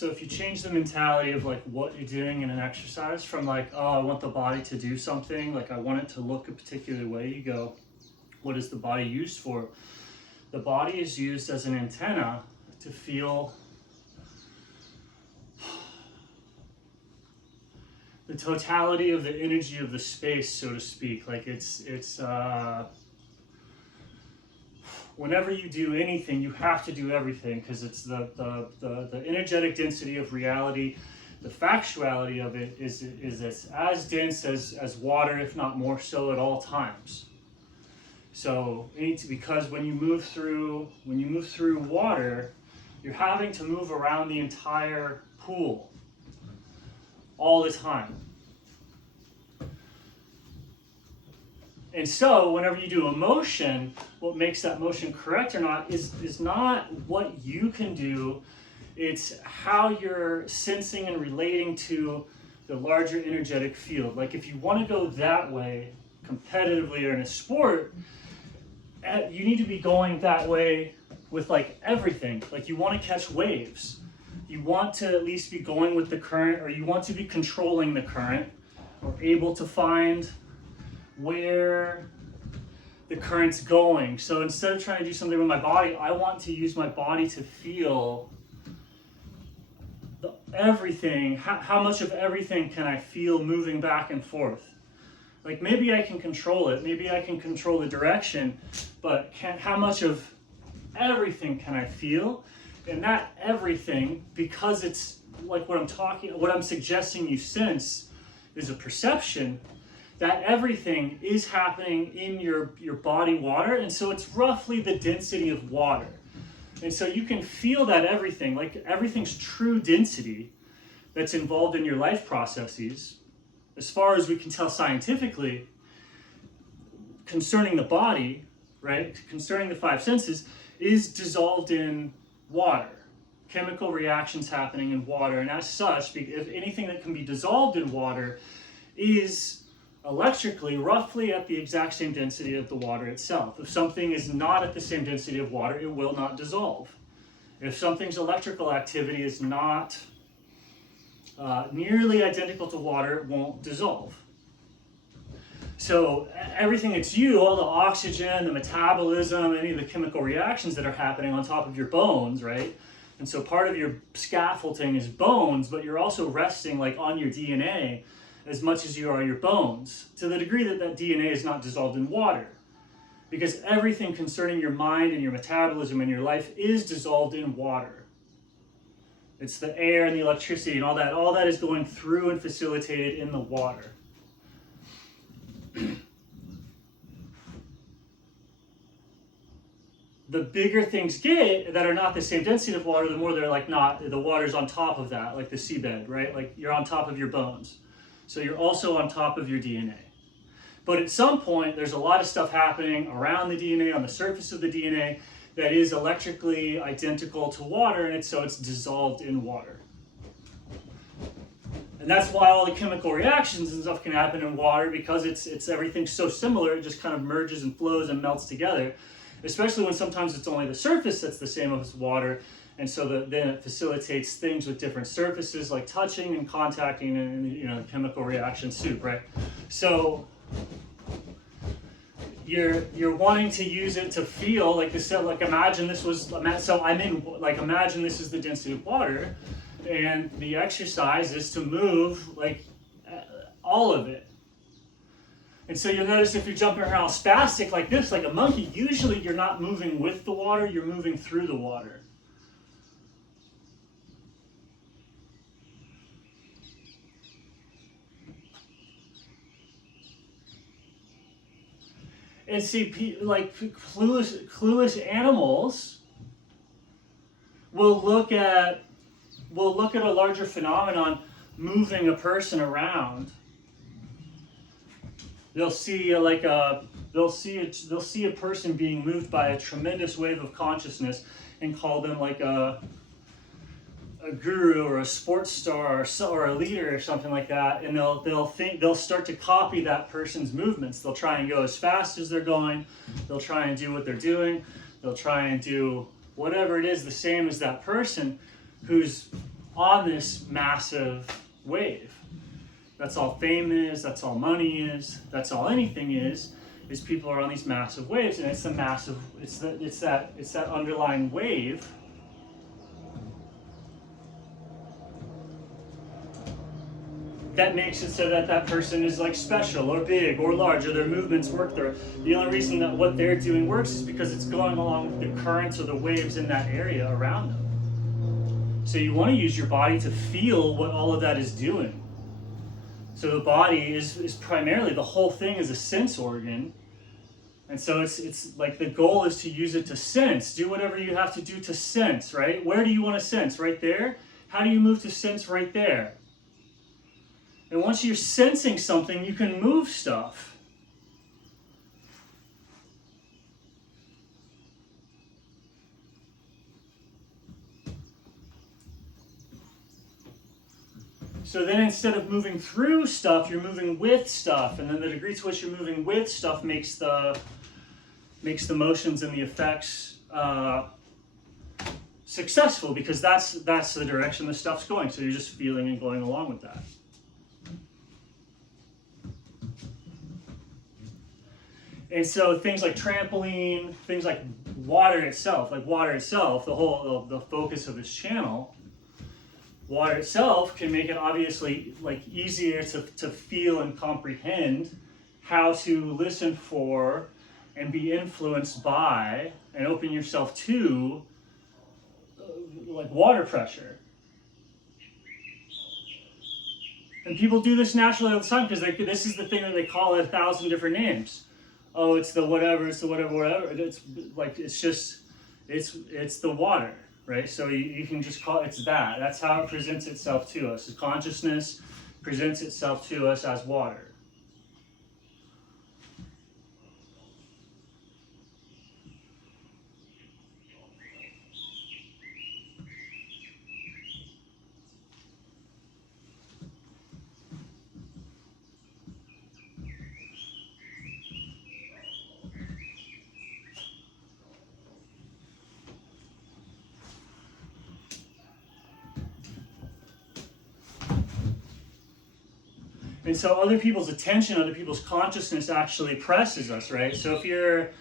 So if you change the mentality of like what you're doing in an exercise from like, oh, I want the body to do something, like I want it to look a particular way, you go, what is the body used for? The body is used as an antenna to feel the totality of the energy of the space, so to speak. Like it's whenever you do anything, you have to do everything because it's the energetic density of reality. The factuality of it is it's as dense as water, if not more so, at all times. So because when you move through water, you're having to move around the entire pool all the time. And so whenever you do a motion, what makes that motion correct or not is not what you can do, it's how you're sensing and relating to the larger energetic field. Like if you want to go that way competitively or in a sport, you need to be going that way with like everything. Like you want to catch waves. You want to at least be going with the current, or you want to be controlling the current, or able to find where the current's going. So instead of trying to do something with my body, I want to use my body to feel everything. How much of everything can I feel moving back and forth? Like maybe I can control it, maybe I can control the direction, but how much of everything can I feel? And that everything, because it's like what I'm suggesting you sense is a perception, that everything is happening in your body water, and so it's roughly the density of water. And so you can feel that everything, like everything's true density that's involved in your life processes, as far as we can tell scientifically, concerning the body, right, concerning the five senses, is dissolved in water. Chemical reactions happening in water, and as such, if anything that can be dissolved in water is electrically roughly at the exact same density of the water itself. If something is not at the same density of water, it will not dissolve. If something's electrical activity is not nearly identical to water, it won't dissolve. So everything that's you, all the oxygen, the metabolism, any of the chemical reactions that are happening on top of your bones, right? And so part of your scaffolding is bones, but you're also resting like on your DNA as much as you are your bones, to the degree that that DNA is not dissolved in water. Because everything concerning your mind and your metabolism and your life is dissolved in water. It's the air and the electricity and all that is going through and facilitated in the water. The bigger things get that are not the same density of water, the more they're like the water's on top of that, like the seabed, right? Like you're on top of your bones. So you're also on top of your DNA. But at some point, there's a lot of stuff happening around the DNA, on the surface of the DNA, that is electrically identical to water, and so it's dissolved in water. And that's why all the chemical reactions and stuff can happen in water, because it's everything's so similar, it just kind of merges and flows and melts together. Especially when sometimes it's only the surface that's the same as water, and so then it facilitates things with different surfaces like touching and contacting and chemical reaction soup, right? So you're wanting to use it to feel like this. Like imagine this was imagine this is the density of water, and the exercise is to move like all of it. And so you'll notice if you're jumping around spastic like this, like a monkey, usually you're not moving with the water, you're moving through the water. And see, like clueless animals will look at a larger phenomenon moving a person around. They'll see a person being moved by a tremendous wave of consciousness and call them like a guru or a sports star or a leader or something like that, and they'll start to copy that person's movements. They'll try and go as fast as they're going. They'll try and do what they're doing. They'll try and do whatever it is the same as that person who's on this massive wave. That's all fame is, that's all money is, that's all anything is people are on these massive waves, and it's that underlying wave that makes it so that that person is like special or big or large, or their movements work. The only reason that what they're doing works is because it's going along with the currents or the waves in that area around them. So you want to use your body to feel what all of that is doing. So the body is primarily, the whole thing is a sense organ. And so it's like the goal is to use it to sense. Do whatever you have to do to sense, right? Where do you want to sense? Right there? How do you move to sense right there? And once you're sensing something, you can move stuff. So then instead of moving through stuff, you're moving with stuff. And then the degree to which you're moving with stuff makes the motions and the effects successful, because that's the direction the stuff's going. So you're just feeling and going along with that. And so things like trampoline, things like water itself, the focus of this channel, water itself can make it obviously like easier to feel and comprehend how to listen for and be influenced by and open yourself to like water pressure. And people do this naturally all the time because this is the thing that they call it 1,000 different names. Oh, it's the whatever, it's the whatever. It's like, it's the water, right? So you can just call it, it's that. That's how it presents itself to us. Consciousness presents itself to us as water. And so other people's attention, other people's consciousness actually presses us, right? So if you're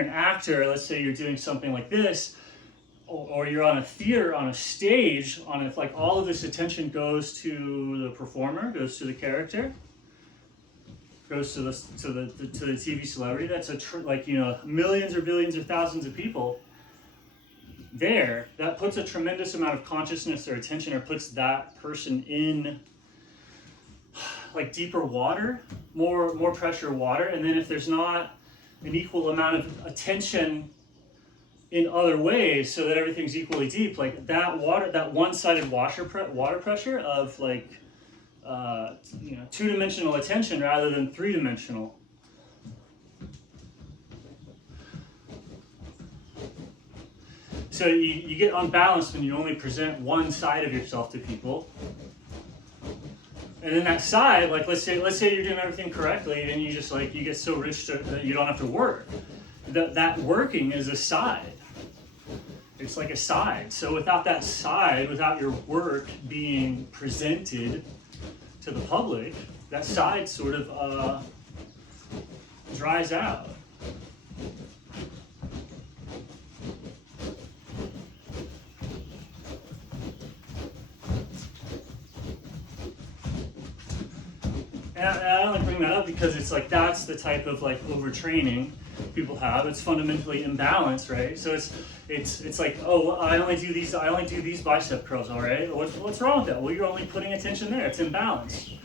an actor, let's say you're doing something like this, or you're on a theater, on a stage, like all of this attention goes to the performer, goes to the character, goes to the TV celebrity. That's millions or billions or thousands of people there. That puts a tremendous amount of consciousness or attention, or puts that person in like deeper water, more pressure water. And then if there's not an equal amount of attention in other ways so that everything's equally deep, like that one-sided water pressure of like two-dimensional attention rather than three-dimensional. So you get unbalanced when you only present one side of yourself to people. And then that side, like let's say you're doing everything correctly, and you get so rich that you don't have to work. That working is a side. It's like a side. So without that side, without your work being presented to the public, that side sort of dries out. And I only bring that up because it's like that's the type of like overtraining people have. It's fundamentally imbalanced, right? So it's like, oh, I only do these bicep curls, all right? What's wrong with that? Well, you're only putting attention there. It's imbalanced.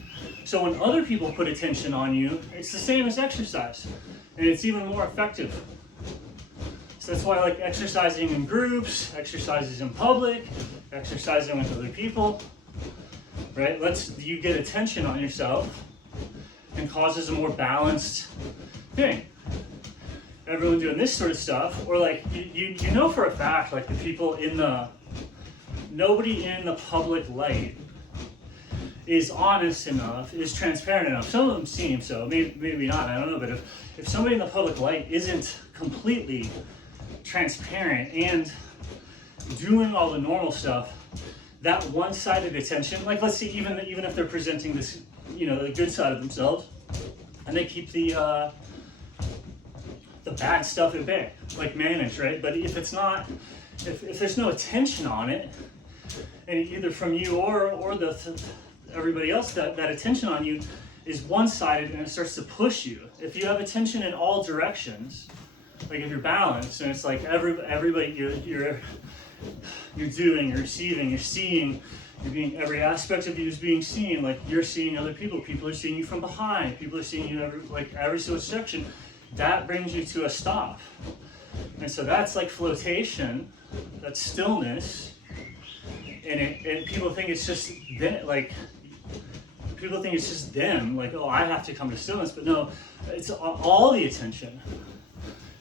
So when other people put attention on you, it's the same as exercise, and it's even more effective. So that's why like exercising in groups, exercises in public, exercising with other people, right? You get attention on yourself and causes a more balanced thing. Everyone doing this sort of stuff, or like you know for a fact, like the people nobody in the public light is honest enough, is transparent enough. Some of them seem so, maybe not, I don't know, but if somebody in the public light isn't completely transparent and doing all the normal stuff, that one-sided attention, like let's see, even if they're presenting this, the good side of themselves, and they keep the bad stuff at bay, like managed, right? But if it's not, if there's no attention on it, and either from you or everybody else, that attention on you is one-sided, and it starts to push you. If you have attention in all directions, like if you're balanced, and it's like everybody you're doing, you're receiving, you're seeing, every aspect of you is being seen. Like you're seeing other people are seeing you from behind, people are seeing you every single section. That brings you to a stop. And so that's like flotation, that's stillness. And people think it's just them, like, oh, I have to come to stillness, but no, it's all the attention.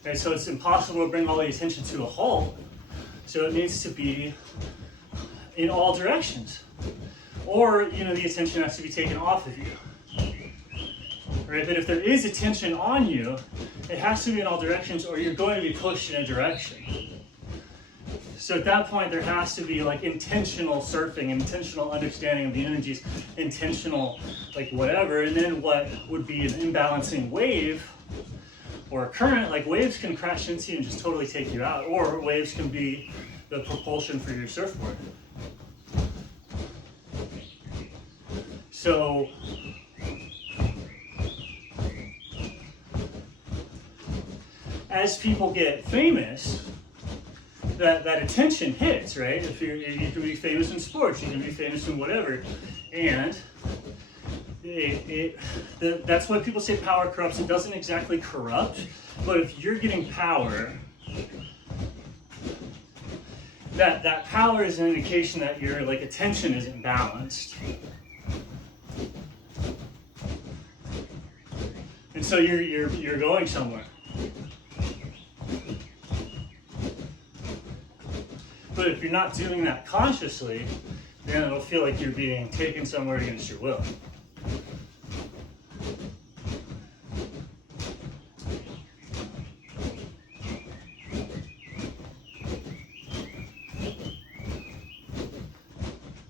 And so it's impossible to bring all the attention to a halt. So it needs to be in all directions. Or, the attention has to be taken off of you. Right? But if there is attention on you, it has to be in all directions, or you're going to be pushed in a direction. So at that point, there has to be like intentional surfing, intentional understanding of the energies, intentional like whatever. And then what would be an imbalancing wave or a current, like waves can crash into you and just totally take you out, or waves can be the propulsion for your surfboard. So as people get famous, that attention hits, right? If you can be famous in sports, you can be famous in whatever, and that's why people say power corrupts. It doesn't exactly corrupt, but if you're getting power, that power is an indication that your like attention isn't balanced, and so you're going somewhere. But if you're not doing that consciously, then it'll feel like you're being taken somewhere against your will.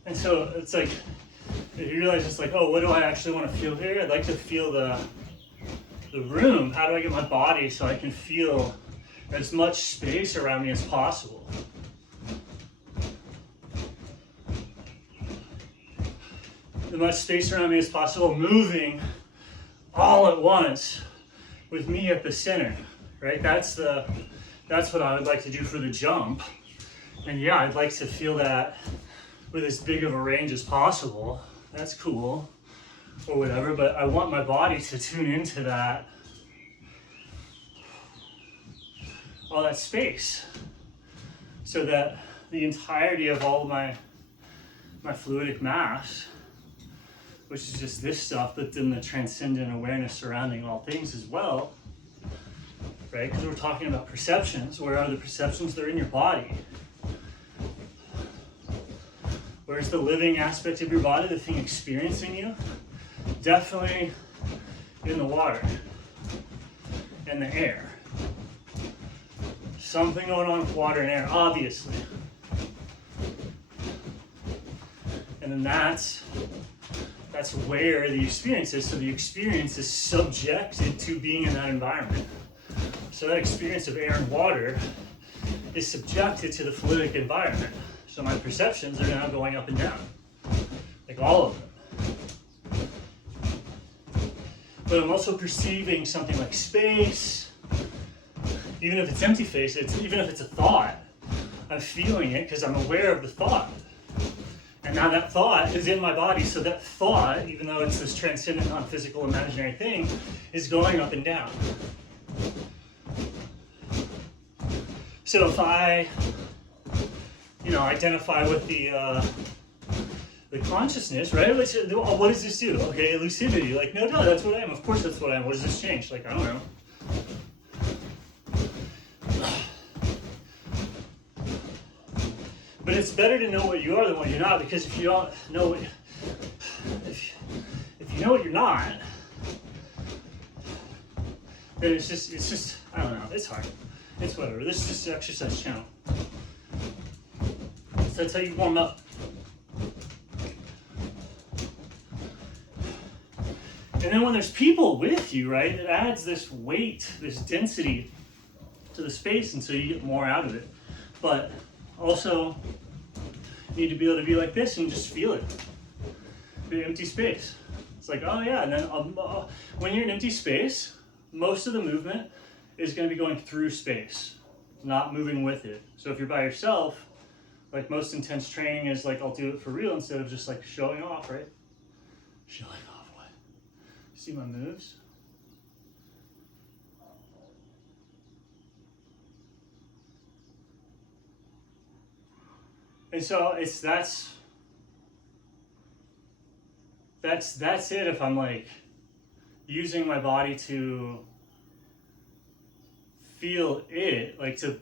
And so it's like, if you realize it's like, oh, what do I actually want to feel here? I'd like to feel the room. How do I get my body so I can feel as much space around me as possible? As much space around me as possible, moving all at once with me at the center, right? That's what I would like to do for the jump. And yeah, I'd like to feel that with as big of a range as possible. That's cool, or whatever, but I want my body to tune into that, all that space, so that the entirety of all of my fluidic mass, which is just this stuff, but then the transcendent awareness surrounding all things as well, right? Because we're talking about perceptions. Where are the perceptions? They're in your body. Where's the living aspect of your body, the thing experiencing you? Definitely in the water and the air. Something going on with water and air, obviously. And then that's where the experience is. So the experience is subjected to being in that environment. So that experience of air and water is subjected to the fluidic environment. So my perceptions are now going up and down, like all of them. But I'm also perceiving something like space, even if it's empty space, even if it's a thought, I'm feeling it because I'm aware of the thought. And now that thought is in my body, so that thought, even though it's this transcendent, non-physical, imaginary thing, is going up and down. So if I, identify with the consciousness, right? What does this do? Okay, lucidity. Like, no, that's what I am. Of course that's what I am. What does this change? Like, I don't know. But it's better to know what you are than what you're not, because if you don't know if you know what you're not, then it's just I don't know, it's hard. It's whatever. This is just an exercise channel. So that's how you warm up. And then when there's people with you, right, it adds this weight, this density to the space, and so you get more out of it. But also, you need to be able to be like this and just feel it. Be an empty space. It's like, oh yeah, and then when you're in empty space, most of the movement is going to be going through space, not moving with it. So if you're by yourself, like most intense training is like, I'll do it for real instead of just like showing off, right? Showing off what? See my moves? And so that's it. If I'm like using my body to feel it, like to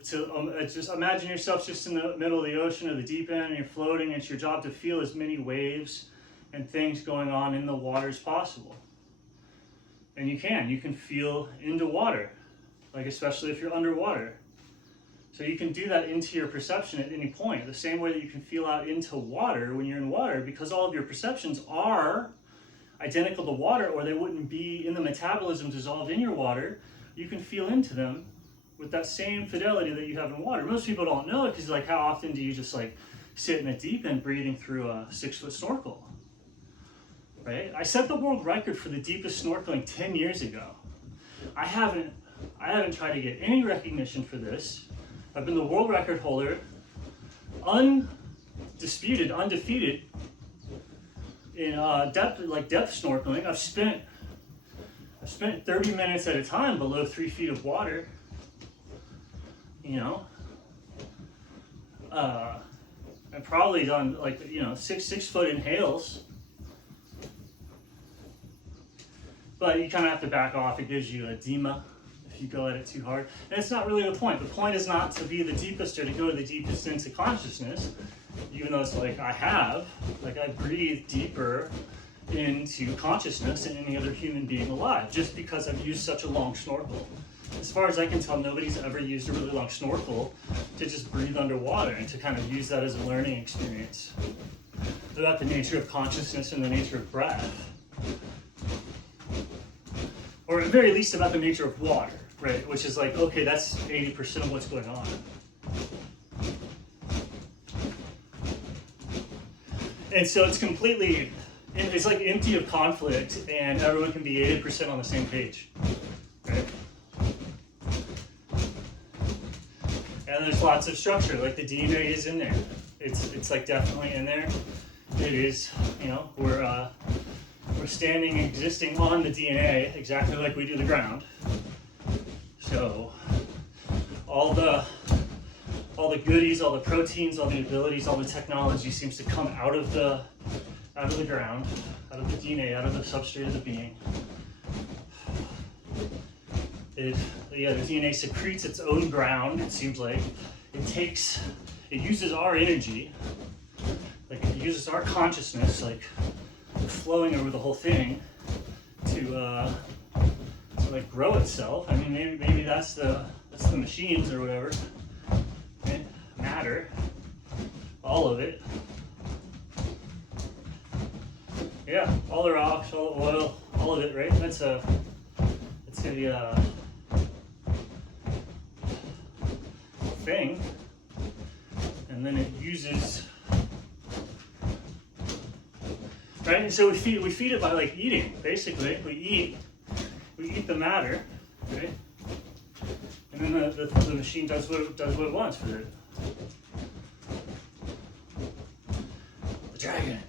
just imagine yourself just in the middle of the ocean or the deep end, and you're floating. It's your job to feel as many waves and things going on in the water as possible. And you can feel into water, like especially if you're underwater. So you can do that into your perception at any point, the same way that you can feel out into water when you're in water, because all of your perceptions are identical to water, or they wouldn't be in the metabolism dissolved in your water. You can feel into them with that same fidelity that you have in water. Most people don't know it because, like, how often do you just like sit in the deep end breathing through a 6-foot snorkel? Right? I set the world record for the deepest snorkeling 10 years ago. I haven't tried to get any recognition for this. I've been the world record holder, undisputed, undefeated in depth snorkeling. I've spent 30 minutes at a time below 3 feet of water. You know, I've probably done like 6-foot inhales. But you kind of have to back off. It gives you edema if you go at it too hard. And it's not really the point. The point is not to be the deepest or to go to the deepest into consciousness, even though it's like I breathe deeper into consciousness than any other human being alive, just because I've used such a long snorkel. As far as I can tell, nobody's ever used a really long snorkel to just breathe underwater and to kind of use that as a learning experience about the nature of consciousness and the nature of breath. Or at the very least about the nature of water, right? Which is like, okay, that's 80% of what's going on. And so it's like empty of conflict, and everyone can be 80% on the same page, right? And there's lots of structure, like the DNA is in there. It's like definitely in there. It is, we're standing, existing on the DNA exactly like we do the ground. So all the goodies, all the proteins, all the abilities, all the technology seems to come out of the ground, out of the DNA, out of the substrate of the being. The DNA secretes its own ground, it seems like. It uses our energy, like it uses our consciousness, like flowing over the whole thing to like grow itself. I mean, maybe that's the machines or whatever. Okay? Matter, all of it. Yeah, all the rocks, all the oil, all of it, right? It's a thing, and then it uses, right? And so we feed it by like eating. Basically, we eat the matter, right? And then the machine does what it wants with it. The dragon.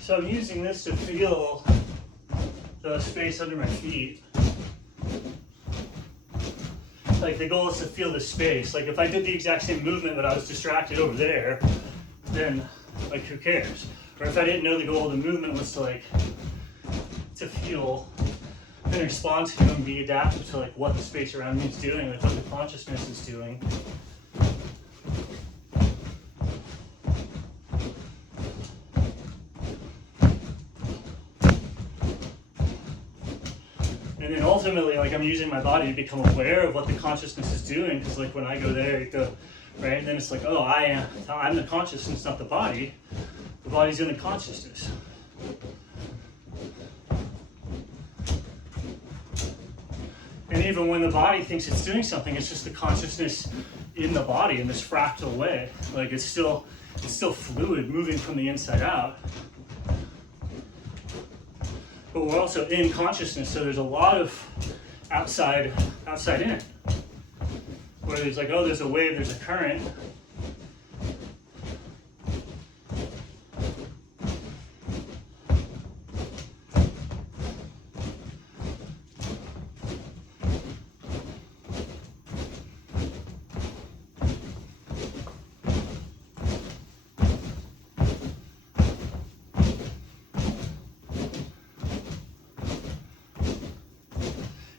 So I'm using this to feel the space under my feet. Like the goal is to feel the space. Like if I did the exact same movement but I was distracted over there, then like who cares? Or if I didn't know the goal of the movement was to feel and respond to and be adaptive to like what the space around me is doing, like what the consciousness is doing, And then ultimately, like, I'm using my body to become aware of what the consciousness is doing, because like when I go there, right, and then it's like, oh, I'm the consciousness, not the body. The body's in the consciousness. And even when the body thinks it's doing something, it's just the consciousness in the body in this fractal way. Like it's still fluid, moving from the inside out. But we're also in consciousness, so there's a lot of outside in. Where there's like, oh, there's a wave, there's a current.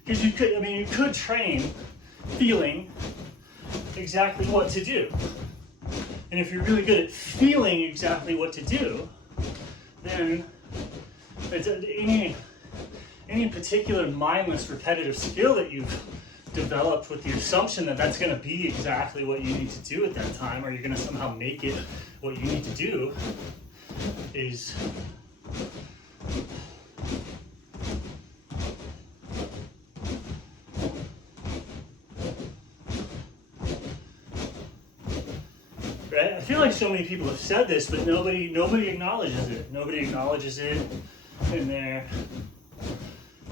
Because you could train feeling exactly what to do. And if you're really good at feeling exactly what to do, then it's any particular mindless repetitive skill that you've developed with the assumption that that's going to be exactly what you need to do at that time, or you're going to somehow make it what you need to do, is right? I feel like so many people have said this, but nobody acknowledges it. Nobody acknowledges it in their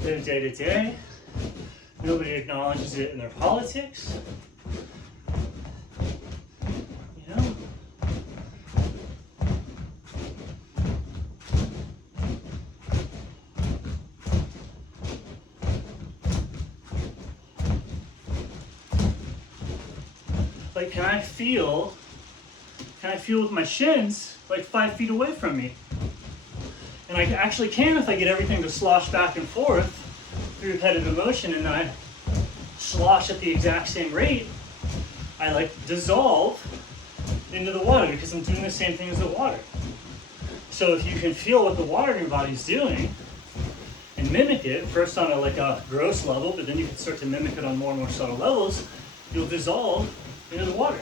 day-to-day. Nobody acknowledges it in their politics. You know? Like, can I feel with my shins like 5 feet away from me? And I actually can if I get everything to slosh back and forth through repetitive motion, and then I slosh at the exact same rate. I like dissolve into the water because I'm doing the same thing as the water. So if you can feel what the water in your body is doing and mimic it, first on a gross level, but then you can start to mimic it on more and more subtle levels, you'll dissolve into the water.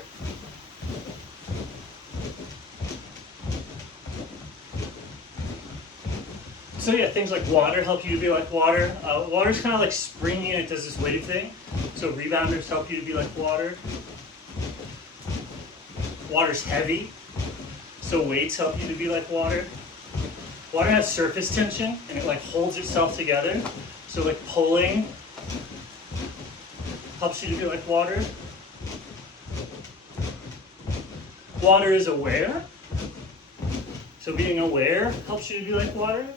So yeah, things like water help you to be like water. Water's kind of like springy and it does this wave thing. So rebounders help you to be like water. Water's heavy, so weights help you to be like water. Water has surface tension and it like holds itself together. So like pulling helps you to be like water. Water is aware. So being aware helps you to be like water.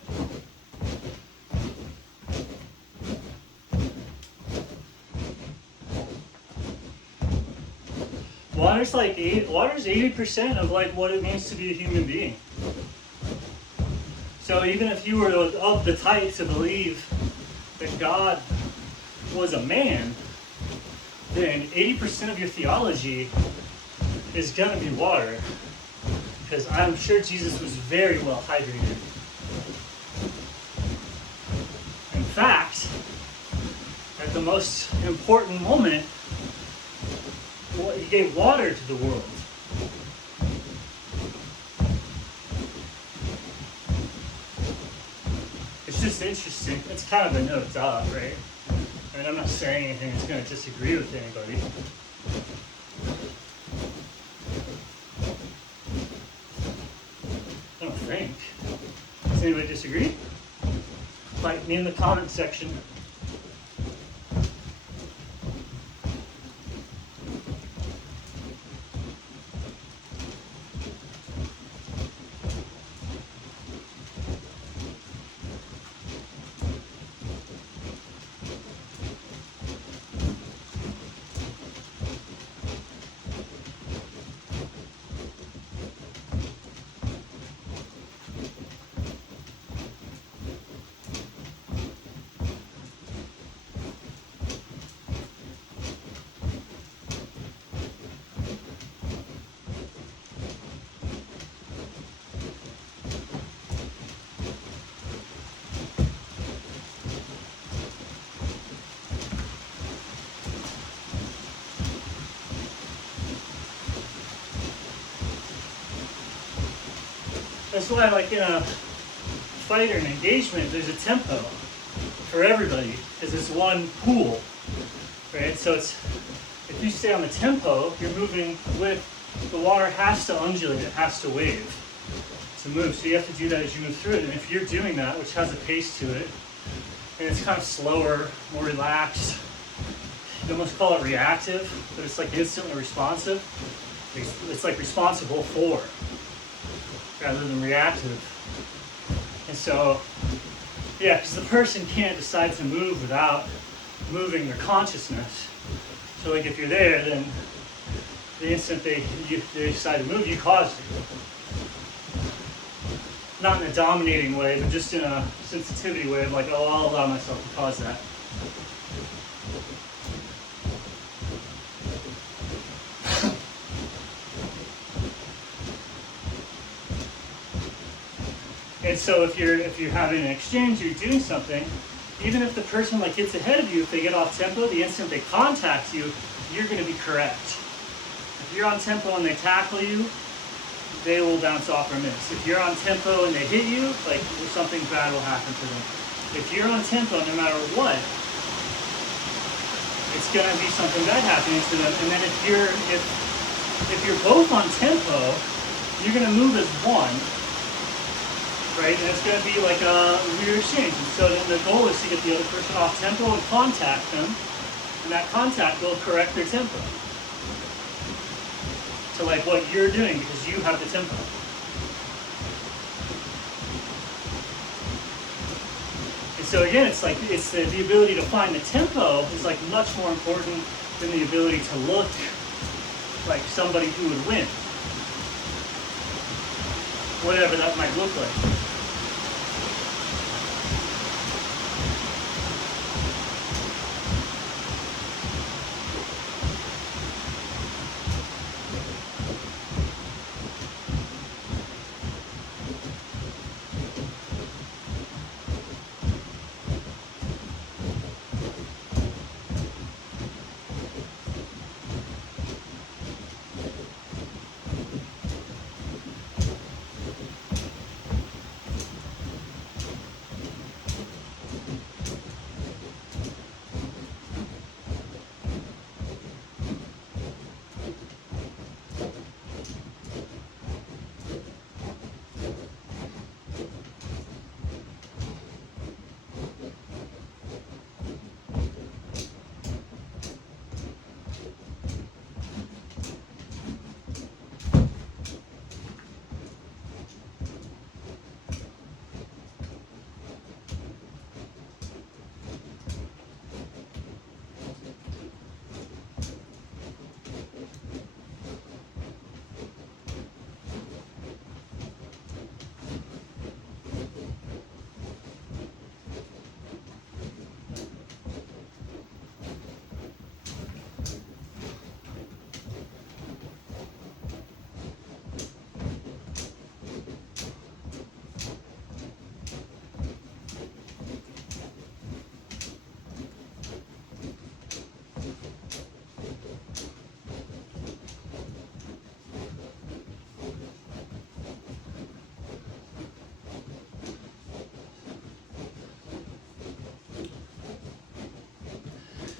Water's 80% of like what it means to be a human being. So even if you were of the type to believe that God was a man, then 80% of your theology is going to be water. Because I'm sure Jesus was very well hydrated. In fact, at the most important moment, he gave water to the world. It's just interesting. It's kind of a no duh, right? And I'm not saying anything that's going to disagree with anybody. I don't think. Does anybody disagree? Fight me in the comment section. That's why, like in a fight or an engagement, there's a tempo for everybody, because it's one pool, right? So it's, if you stay on the tempo, you're moving with, the water has to undulate, it has to wave to move. So you have to do that as you move through it. And if you're doing that, which has a pace to it, and it's kind of slower, more relaxed, you almost call it reactive, but it's like instantly responsive. It's like responsible for, rather than reactive. And so, yeah, because the person can't decide to move without moving their consciousness. So like if you're there, then the instant they decide to move, you caused it. Not in a dominating way, but just in a sensitivity way of like, oh, I'll allow myself to cause that. And so if you're having an exchange, you're doing something, even if the person like gets ahead of you, if they get off tempo, the instant they contact you, you're going to be correct. If you're on tempo and they tackle you, they will bounce off or miss. If you're on tempo and they hit you, like something bad will happen to them. If you're on tempo, no matter what, it's going to be something bad happening to them. And then if you're both on tempo, you're going to move as one. Right? And it's going to be like a weird exchange. And so then the goal is to get the other person off tempo and contact them. And that contact will correct their tempo to like what you're doing because you have the tempo. And so again, it's like the ability to find the tempo is like much more important than the ability to look like somebody who would win. Whatever that might look like.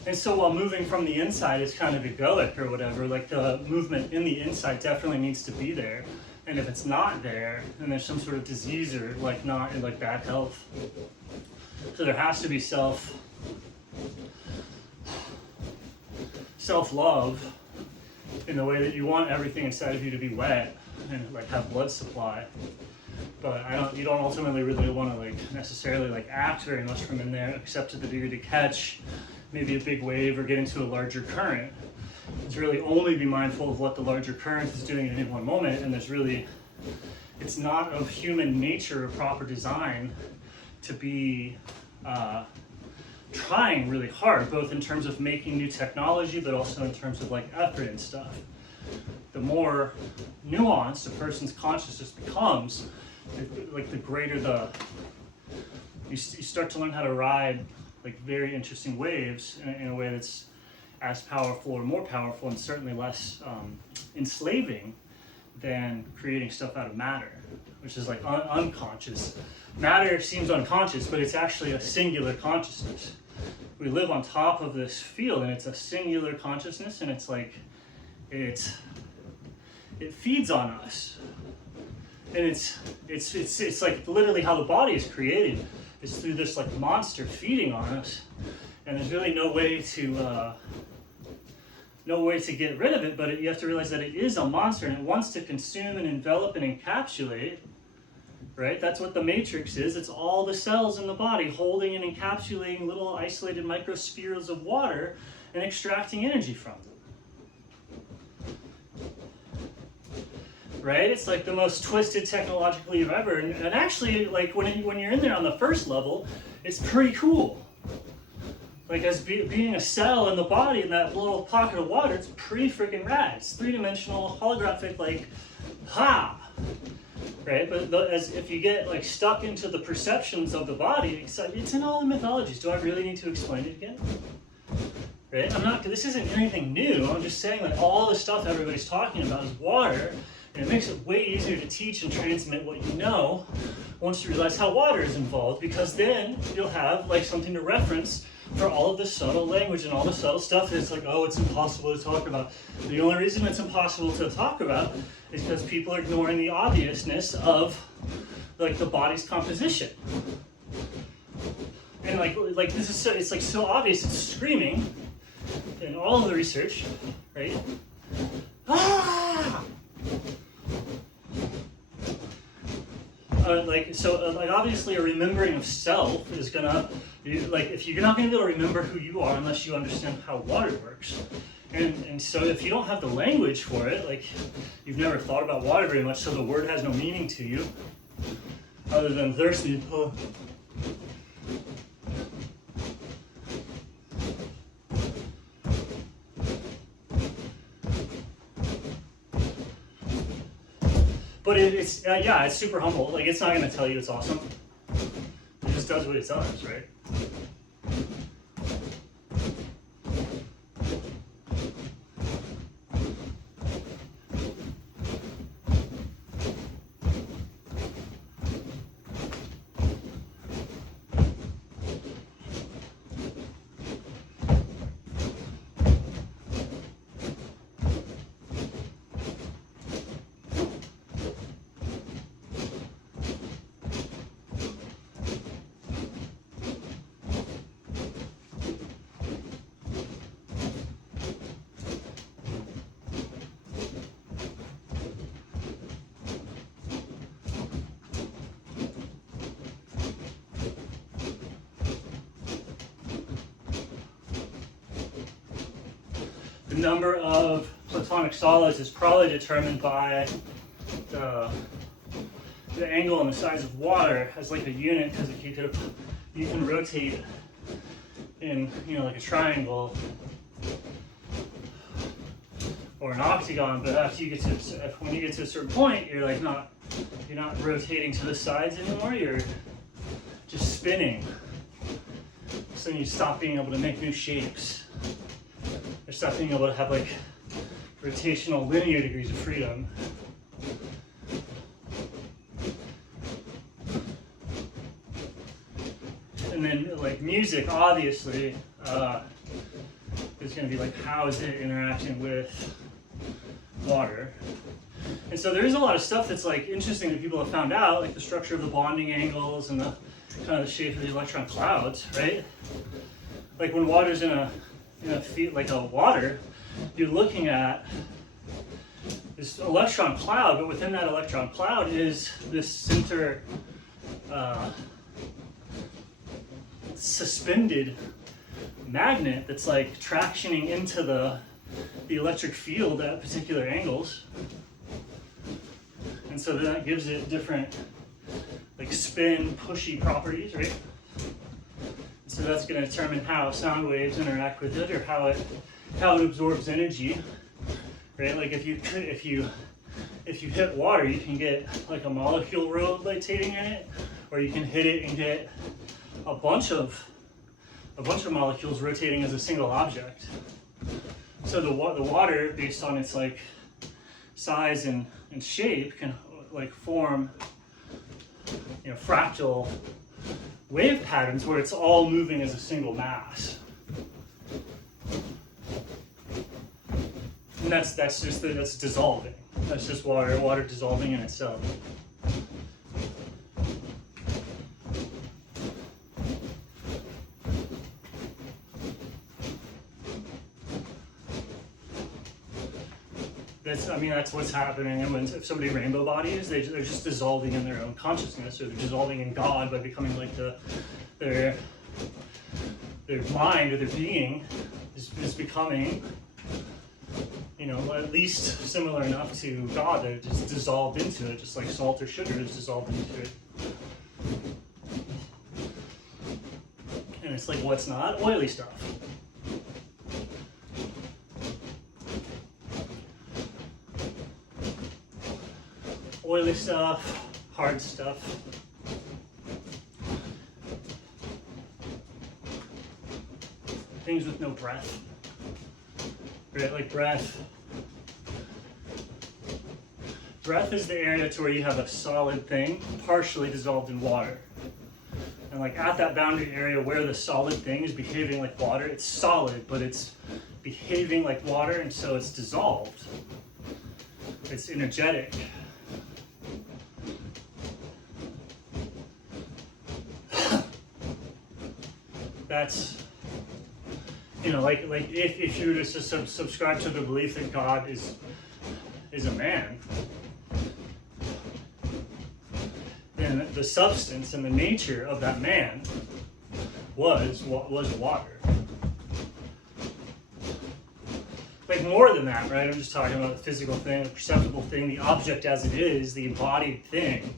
And so while moving from the inside is kind of egoic or whatever, like the movement in the inside definitely needs to be there. And if it's not there, then there's some sort of disease or like not in like bad health. So there has to be self-love in the way that you want everything inside of you to be wet and like have blood supply. But you don't ultimately really want to like necessarily like act very much from in there, except to the degree to catch maybe a big wave or get into a larger current. It's really only be mindful of what the larger current is doing at any one moment, and it's not of human nature or proper design to be trying really hard, both in terms of making new technology, but also in terms of like effort and stuff. The more nuanced a person's consciousness becomes, like the greater you start to learn how to ride like very interesting waves in a way that's as powerful or more powerful and certainly less enslaving than creating stuff out of matter, which is like unconscious. Matter seems unconscious, but it's actually a singular consciousness. We live on top of this field, and it's a singular consciousness, and it's like it feeds on us, and it's like literally how the body is created. It's through this like monster feeding on us, and there's really no way to get rid of it. But you have to realize that it is a monster, and it wants to consume and envelop and encapsulate. Right? That's what the matrix is. It's all the cells in the body holding and encapsulating little isolated microspheres of water and extracting energy from them. Right? It's like the most twisted technologically you've ever. And actually, like when you're in there on the first level, it's pretty cool. Like as being a cell in the body in that little pocket of water, it's pretty freaking rad. It's three-dimensional, holographic, like, ha! Right, but as if you get like stuck into the perceptions of the body, it's in all the mythologies. Do I really need to explain it again? Right? I'm not. This isn't anything new. I'm just saying that all the stuff everybody's talking about is water, and it makes it way easier to teach and transmit what you know once you realize how water is involved, because then you'll have like something to reference for all of the subtle language and all the subtle stuff that's like, oh, it's impossible to talk about. The only reason it's impossible to talk about is because people are ignoring the obviousness of like the body's composition. And like this is so, it's like so obvious, it's screaming in all of the research, right? Ah! Like obviously a remembering of self is gonna, if you're not gonna be able to remember who you are unless you understand how water works. And so if you don't have the language for it, like you've never thought about water very much, so the word has no meaning to you, other than thirsty. Oh. But it's super humble. Like it's not going to tell you it's awesome. It just does what it does, right? The number of platonic solids is probably determined by the angle and the size of water as like a unit, because if you can rotate in like a triangle or an octagon, but after you get to when you get to a certain point, you're not rotating to the sides anymore. You're just spinning. So you stop being able to make new shapes. Or stop being able to have like rotational linear degrees of freedom. And then like music, obviously, is going to be like, how is it interacting with water? And so there is a lot of stuff that's like interesting that people have found out, like the structure of the bonding angles and the kind of the shape of the electron clouds, right? Like when water's in a field, like a water, you're looking at this electron cloud, but within that electron cloud is this center suspended magnet that's like tractioning into the electric field at particular angles. And so that gives it different like spin, pushy properties, right? So that's going to determine how sound waves interact with it, or how it absorbs energy, right? Like if you hit water, you can get like a molecule rotating in it, or you can hit it and get a bunch of molecules rotating as a single object. So the water, based on its like size and shape can like form, you know, fractal wave patterns where it's all moving as a single mass. And that's dissolving. That's just water dissolving in itself. That's what's happening. And if somebody rainbow bodies, they're just dissolving in their own consciousness, or they're dissolving in God by becoming like their mind or their being is becoming, you know, at least similar enough to God that it just dissolved into it, just like salt or sugar is dissolved into it. And it's like, what's not? Oily stuff. Oily stuff, hard stuff. Things with no breath. Right, like breath. Breath is the area to where you have a solid thing partially dissolved in water. And like at that boundary area where the solid thing is behaving like water, it's solid, but it's behaving like water, and so it's dissolved. It's energetic. That's, you know, like if you were to subscribe to the belief that God is a man, then the substance and the nature of that man was water. Like more than that, right? I'm just talking about the physical thing, the perceptible thing, the object as it is, the embodied thing.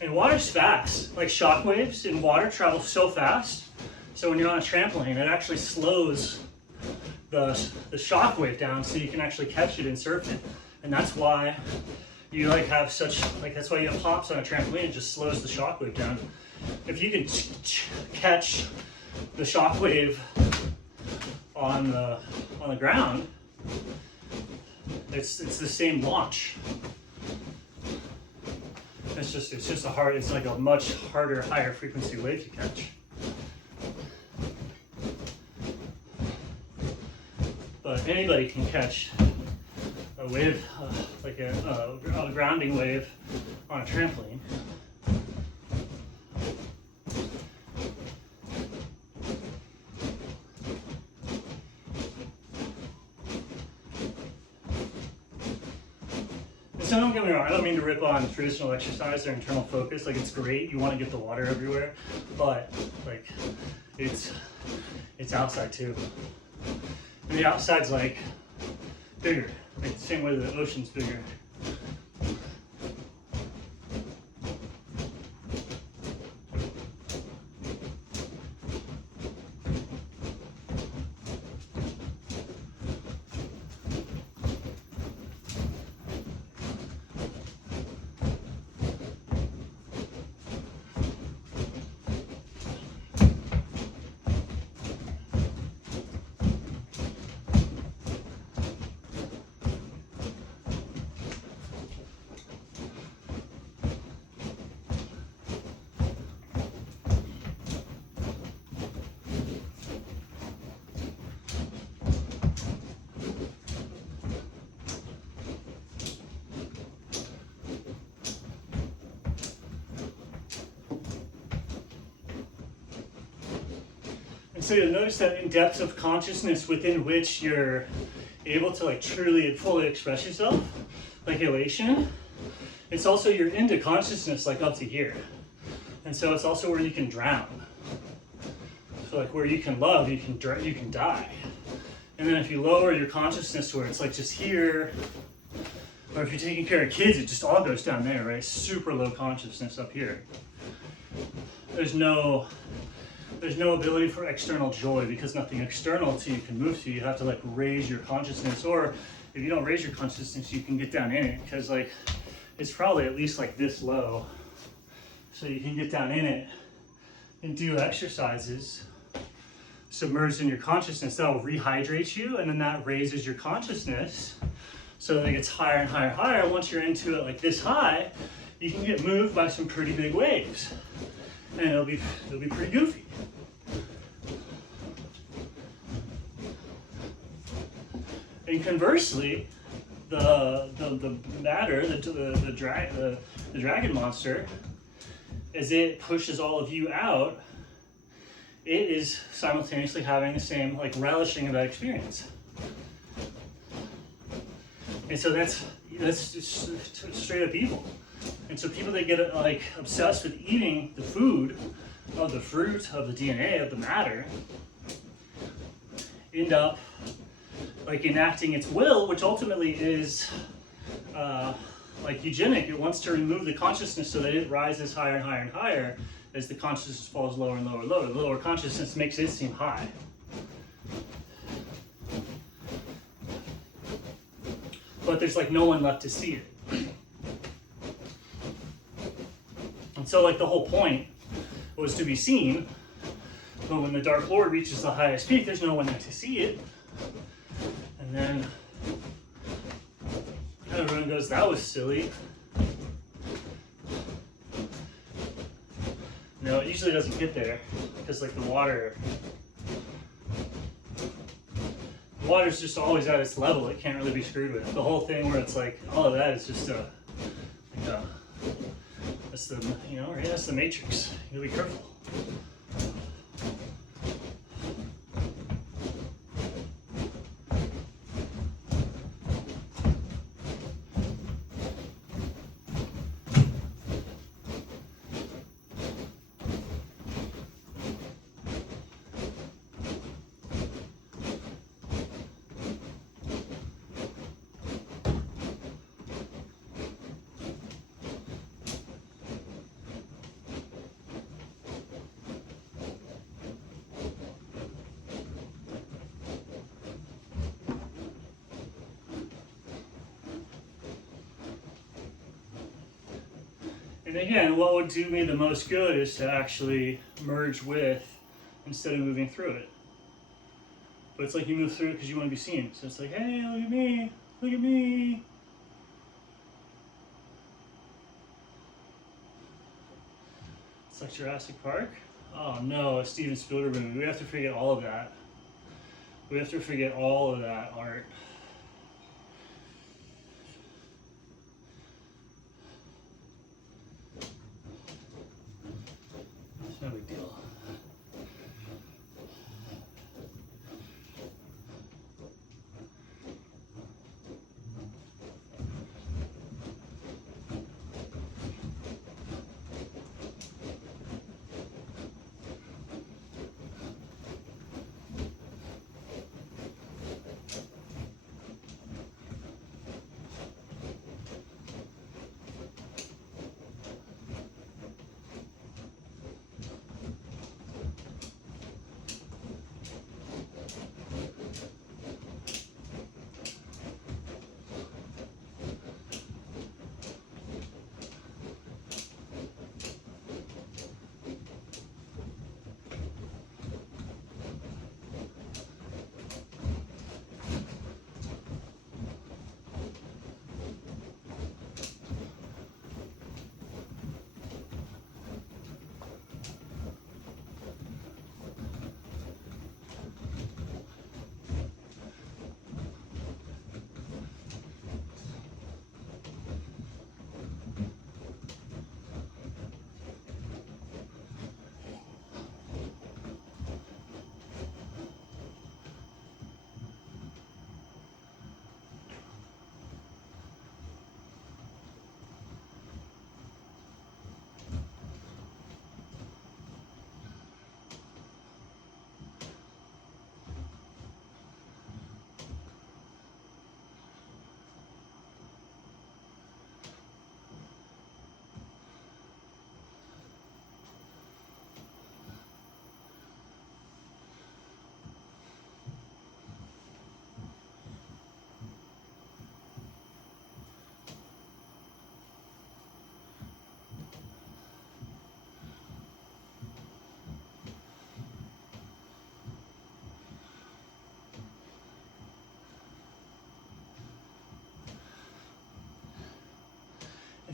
And water's fast. Like shock waves in water travel so fast. So when you're on a trampoline, it actually slows the shock wave down so you can actually catch it and surf it. And that's why you like have such, like that's why you have hops on a trampoline. It just slows the shock wave down. If you can catch the shock wave on the ground, it's the same launch. It's just a hard, it's like a much harder, higher frequency wave to catch. But anybody can catch a wave, like a grounding wave on a trampoline. So don't get me wrong, I don't mean to rip on traditional exercise or internal focus. Like it's great, you want to get the water everywhere, but like it's outside too. And the outside's like bigger, like the same way the ocean's bigger. So you'll notice that in depths of consciousness within which you're able to like truly and fully express yourself, like elation, it's also you're into consciousness like up to here. And so it's also where you can drown. So like where you can love, you can die. And then if you lower your consciousness to where it's like just here, Or if you're taking care of kids, it just all goes down there, right? Super low consciousness up here. There's no ability for external joy because nothing external to you can move to. You have to like raise your consciousness, or if you don't raise your consciousness, you can get down in it because like it's probably at least like this low. So you can get down in it and do exercises submerged in your consciousness. That'll rehydrate you, and then that raises your consciousness so that it gets higher and higher and higher. Once you're into it like this high, you can get moved by some pretty big waves, and it'll be pretty goofy. And conversely, the matter, the dragon monster, as it pushes all of you out, it is simultaneously having the same like relishing of that experience. And so that's just straight up evil. And so people that get like obsessed with eating the food of the fruit, of the DNA, of the matter, end up like enacting its will, which ultimately is like eugenic. It wants to remove the consciousness so that it rises higher and higher and higher as the consciousness falls lower and lower and lower. The lower consciousness makes it seem high. But there's like no one left to see it. And so like the whole point was to be seen, but when the Dark Lord reaches the highest peak, there's no one there to see it. And then everyone goes, that was silly. No, it usually doesn't get there because like the water's just always at its level. It can't really be screwed with. The whole thing where it's like all of that is just that's the that's the matrix. You gotta be careful. And again, what would do me the most good is to actually merge with instead of moving through it. But it's like you move through it because you want to be seen. So it's like, hey, look at me, look at me. It's like Jurassic Park. Oh no, a Steven Spielberg movie. We have to forget all of that. We have to forget all of that art. No big deal.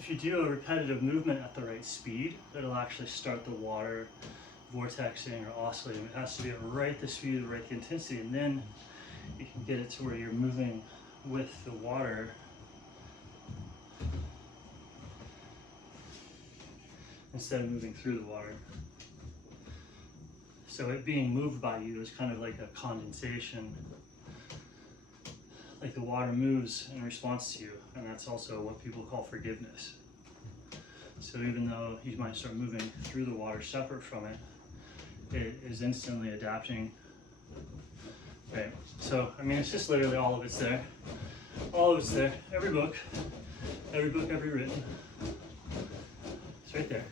if you do a repetitive movement at the right speed, it'll actually start the water vortexing or oscillating. It has to be at right the speed, the right intensity, and then you can get it to where you're moving with the water instead of moving through the water. So it being moved by you is kind of like a condensation. Like the water moves in response to you, and that's also what people call forgiveness. So even though you might start moving through the water separate from it, it is instantly adapting. Okay, so I mean, it's just literally all of it's there. All of it's there. Every book ever written. It's right there.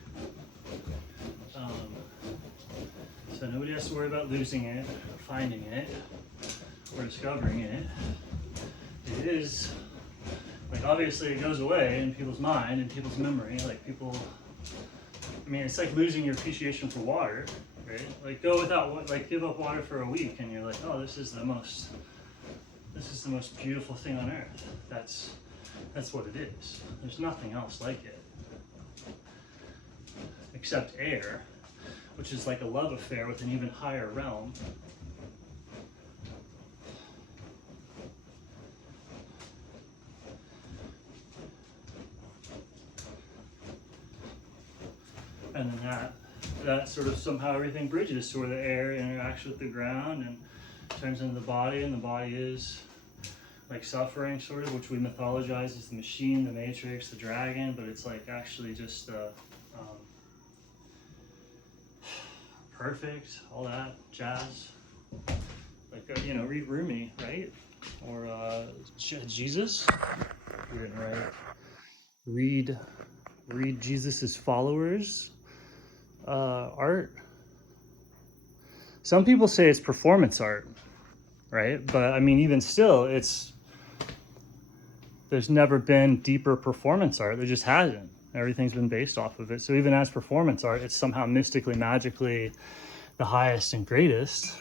So nobody has to worry about losing it, or finding it, or discovering it. It is, like, obviously it goes away in people's mind and people's memory. Like, people, I mean, it's like losing your appreciation for water, right? Like, go without, like, give up water for a week and you're like, oh, this is the most beautiful thing on earth. That's what it is. There's nothing else like it. Except air, which is like a love affair with an even higher realm. And then that sort of somehow everything bridges to where the air interacts with the ground and turns into the body, and the body is like suffering, sort of, which we mythologize as the machine, the matrix, the dragon, but it's like actually just perfect, all that jazz. Like, read Rumi, right? Or Jesus. You're getting right. Read Jesus's followers. Art. Some people say it's performance art, right? But I mean, even still, there's never been deeper performance art. There just hasn't. Everything's been based off of it. So even as performance art, it's somehow mystically, magically the highest and greatest.